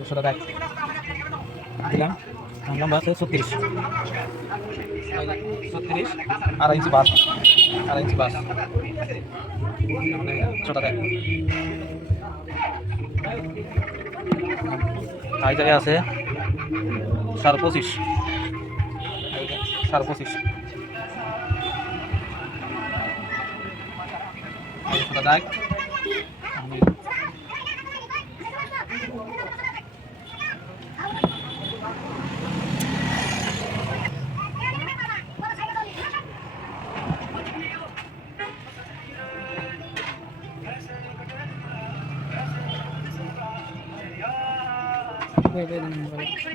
200 টাকা দিলাম। লম্বা আছে 36, 36 আড়াই ইঞ্চি বাস, আড়াই ইঞ্চি বাস 100 টাকা। এই জায়গায় আছে 25.5, 25.5 দাগ।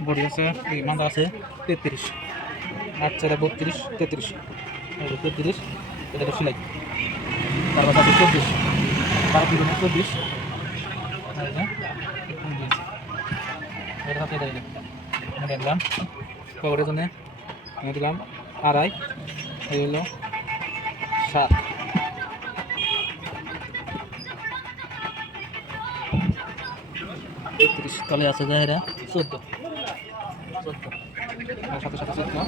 বডি আছে মাথা আছে 33, আচ্ছা 32, 33, 33 এটা তো সেলাই। তারপর আছে 24, 24, এটা হাতে দিলাম কবরের জন্য দিলাম আড়াই, এই হলো 7। তলে আছে জাহেরা 14, সাথে সাথে 14।